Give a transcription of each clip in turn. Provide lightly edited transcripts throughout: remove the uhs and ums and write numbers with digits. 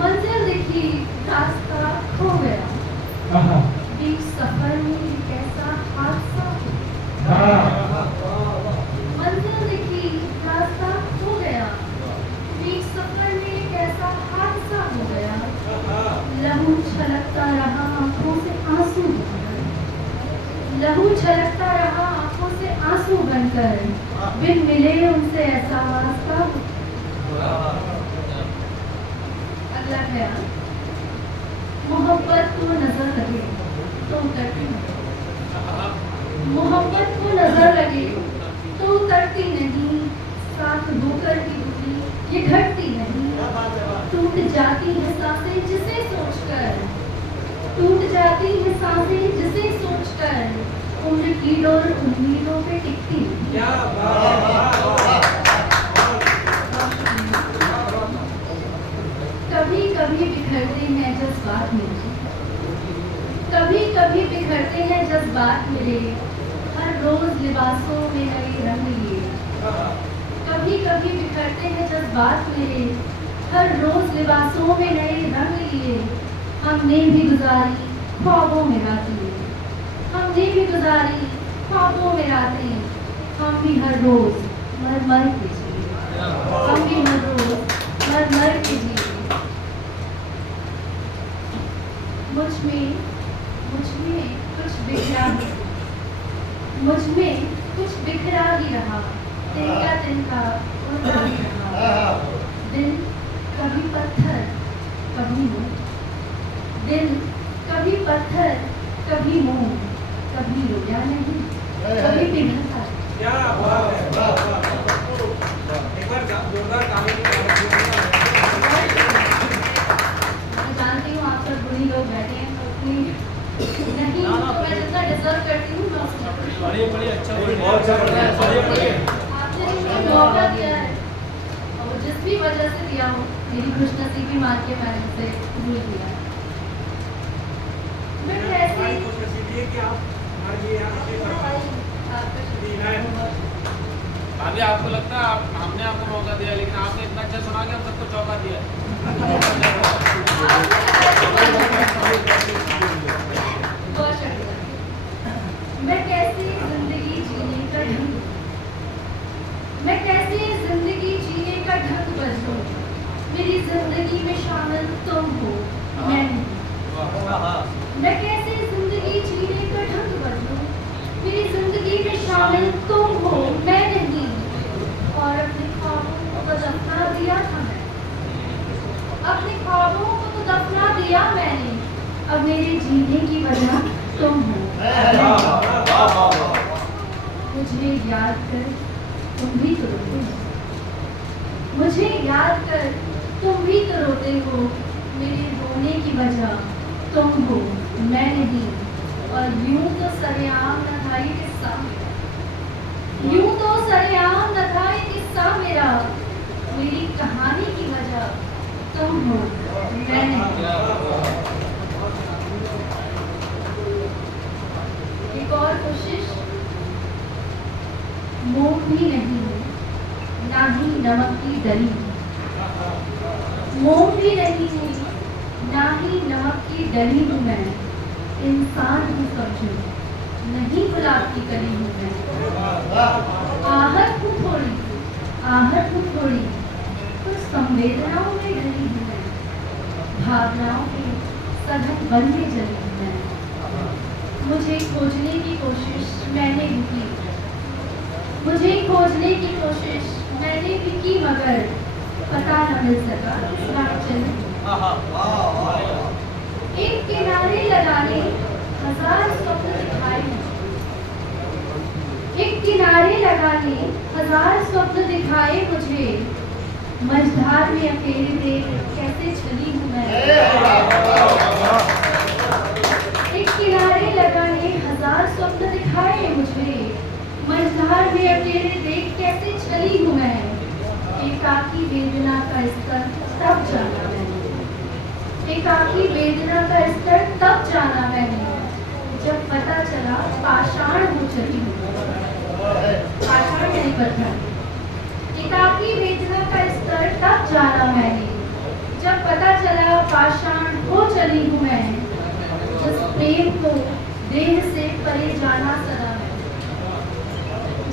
मंजिल दिखी, रास्ता खो गया, बीच सफर में एक ऐसा हादसा हो। मंजिल दिखी, रास्ता खो गया, बीच सफर में एक ऐसा हादसा हो गया। लहू छलकता रहा आंखों से आंसू बनकर, लहू छलकता रहा आंखों से आंसू बनकर, बिन मिले उनसे ऐसा वास्ता। अगला ख्याल, मोहब्बत को नजर लगे तो उतरती नहीं, मोहब्बत को नजर लगे तो उतरती नहीं, साथ होकर भी दूरी ये घटती नहीं। टूट जाती है सांसें जिसे सोचकर, टूट जाती है सांसें जिसे सोचकर, उम्र की डोर उम्मीदों पे टिकती नहीं। कभी कभी बिखरते हैं जज्बात मेरे, कभी कभी बिखरते हैं जज्बात मेरे, हर रोज लिबासों में नए रंग लिए। कभी कभी बिखरते हैं जज्बात मेरे, हर रोज लिबासों में नए रंग लिए। हमने भी गुजारी ख्वाबों में रातें, हमने भी गुजारी ख्वाबों में रातें, हम भी हर रोज मर मर के जिए, हम भी हर रोज मर मर के जिए। मुझ में कुछ बिखरा, मुझ में कुछ बिखरा ही रहा, तिनका तिनका उड़ता ही रहा। दिल कभी पत्थर कभी मोम, दिल कभी पत्थर कभी मोम, कभी रोया नहीं कभी पिघलता। क्या बात है, एक बार जोरदार मैं जानती हूँ आप सब बुरी लोग बैठे हैं, तो उतनी नहीं तो मैं जितना डिजर्व करती हूँ मैं उतना। आपने मुझे मौका दिया है और जिस भी वजह से दिया हो, मेरी खुशनसीबी मान के मैंने उसे कबूल किया है। मैं कैसे अभी आपको लगता है हमने आपको मौका दिया, लेकिन आपने इतना अच्छा सुना कि हम सबको चौका दिया। बहुत शुक्रिया। मैं कैसे जिंदगी जीने का ढंग, मैं कैसे जिंदगी जीने का ढंग बदलूं, मेरी जिंदगी में शामिल तुम हो मैं नहीं। मैं कैसे जिंदगी जीने का ढंग बदलूं, मेरी जिंदगी में शामिल तुम हो मैं नहीं। और अपने ख्वाबों को तो दफना दिया था मैंने, अपने ख्वाबों को तो दफना दिया मैंने, अब मेरे जीने की वजह तुम हो। मुझे याद कर तुम भी तो रोते हो, मुझे याद कर तुम भी तो रोते हो, मेरे रोने की वजह तुम हो मैं नहीं। और यूं तो सरेआम न था ये किस्सा, यूं तो सरेआम न था ये किस्सा मेरा, मेरी कहानी की वजह तुम हो मैं नहीं। एक और कोशिश, मोम भी नहीं ना ही नमक की डली, मोम भी नहीं हूँ ना ही नमक की डली हूँ मैं, इंसान हूँ समझो नहीं गुलाब की कली हूँ मैं। आहट हूँ थोड़ी, आहट हूँ थोड़ी, कुछ संवेदनाओं में ढली हूँ मैं, भावनाओं के सघन वन में जली हूँ मैं। मुझे खोजने की कोशिश मैंने भी की, मुझे खोजने की कोशिश मैंने भी की, मगर पता न मिल सका किस राह चले। एक किनारे लगाने हजार स्वप्न दिखाए मुझे, एक किनारे लगाने हजार स्वप्न दिखाए मुझे, मझधार में अकेले देख कैसे चली हूँ मैं। एक किनारे लगाने हजार स्वप्न दिखाए मुझे, मझधार में अकेले देख कैसे चली हूँ मैं। एकाकी वेदना का स्तर तब जाना मैंने, एकाकी वेदना का स्तर तब जाना मैंने, जब पता चला पाषाण हो चली हूँ, पाषाण नहीं पत्थर। एकाकी वेदना का स्तर तब जाना मैंने, जब पता चला प्रेम को देह से परे जाना सदा है,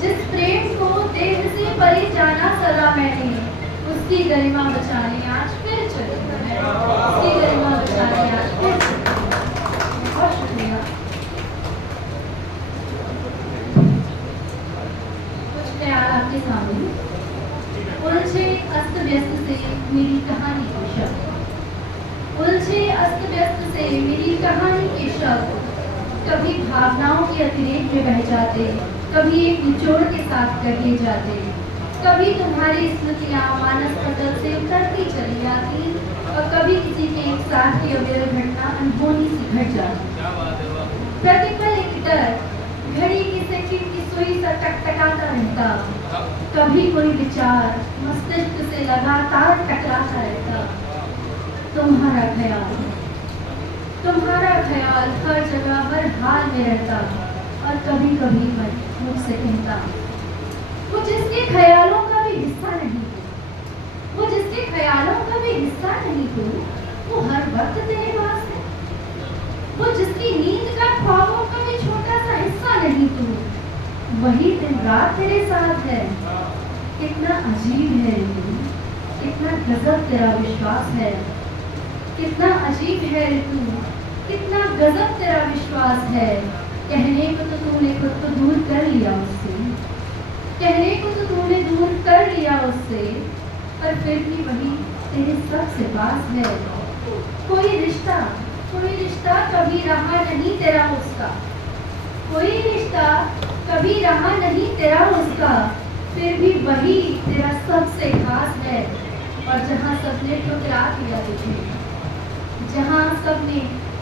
जिस प्रेम को देह से परे जाना सदा मैंने, उसकी गरिमा बचाने आज फिर चली मैं, उसकी गरिमा बचाने आज फिर चली। बहुत शुक्रिया। कुछ ख्याल आपके सामने। उलझे अस्त व्यस्त से मेरी कहानी के शब्द, उलझे अस्त व्यस्त से मेरी कहानी के शब्द कभी भावनाओं के अतिरेक में बह जाते, कभी एक निचोड़ के साथ कहे जाते, कभी तुम्हारी स्मृतियाँ मानस पटल से उतरती चली जाती और कभी किसी के एक साथ की अव्यय घटना अनहोनी सी घट जाती। क्या बात है, वाह। प्रतिपल एक डर घड़ी की सेकंड की सुई सा टकटकाता रहता, कभी कोई विचार मस्तिष्क से लगातार टकराता रहता। तुम्हारा ख्याल हर जगह हर हाल में रहता और कभी कभी मैं मुझसे कहता, वो जिसके ख्यालों का भी हिस्सा नहीं तू, वो जिसके ख्यालों का भी हिस्सा नहीं तू, वो हर वक्त तेरे पास है, वो जिसकी नींद का ख्वाबों का भी छोटा सा हिस्सा नहीं तू, वही दिन रात तेरे साथ है। कितना अजीब है ऋतु, कितना गजब तेरा विश्वास है, कितना अजीब है ऋतु, कितना गजब तेरा विश्वास है। कहने को तो तूने खुद को दूर कर लिया उससे, कहने को तो तूने दूर कर लिया उससे, पर फिर भी वही तेरे सबसे पास है। कोई रिश्ता कभी रहा नहीं तेरा उसका, कोई रिश्ता कभी रहा नहीं तेरा उसका, फिर भी वही तेरा सबसे खास है। और जहाँ सबने ठुकरा दिया तुझे, जहाँ सबने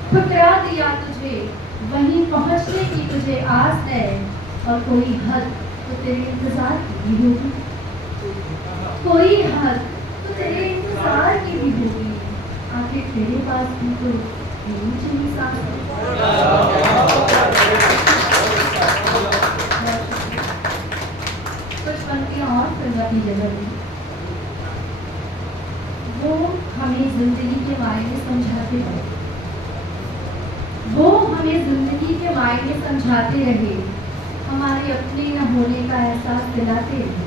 ठुकरा दिया तुझे, वहीं पहुँचने की तुझे आस है। और कोई हद तो तेरे इंतजार की भी होगी, कोई हद तो तेरे इंतजार की भी होगी। आखिर तेरे पास भी तो ऊंची सांस कुछ पंक्तियां और फिल्मती जगह में वो हमें जिंदगी के मायने समझाते रहे, वो हमें जिंदगी के मायने समझाते रहे, हमारे अपने न होने का एहसास दिलाते रहे।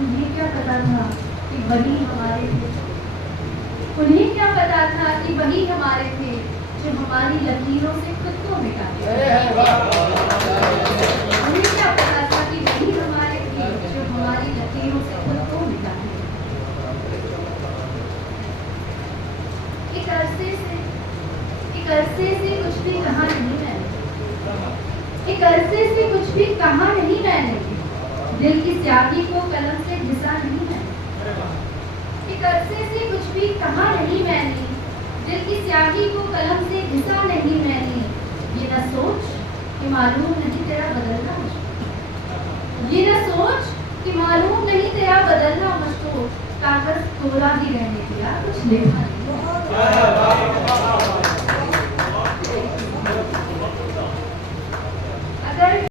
उन्हें क्या पता था कि वही हमारे थे, उन्हें क्या पता था कि वही हमारे थे जो हमारी लकीरों से खुद को मिटाते। उन्हें क्या पता था कि वही हमारे थे जो हमारी लकीरों से खुद को मिटाते। एक अरसे से कुछ भी कहा नहीं मैंने, एक अरसे से कुछ भी कहा नहीं मैंने, दिल की स्याही को कलम से घिसा नहीं मैंने। एक अरसे से कुछ भी कहा नहीं मैंने, दिल की स्याही को कलम से घिसा नहीं मैंने। ये न सोच कि मालूम नहीं तेरा बदलना मुझको, ये न सोच कि मालूम नहीं तेरा बदलना मुझको, कागज कोरा ही रहने दिया कुछ लिखा नहीं।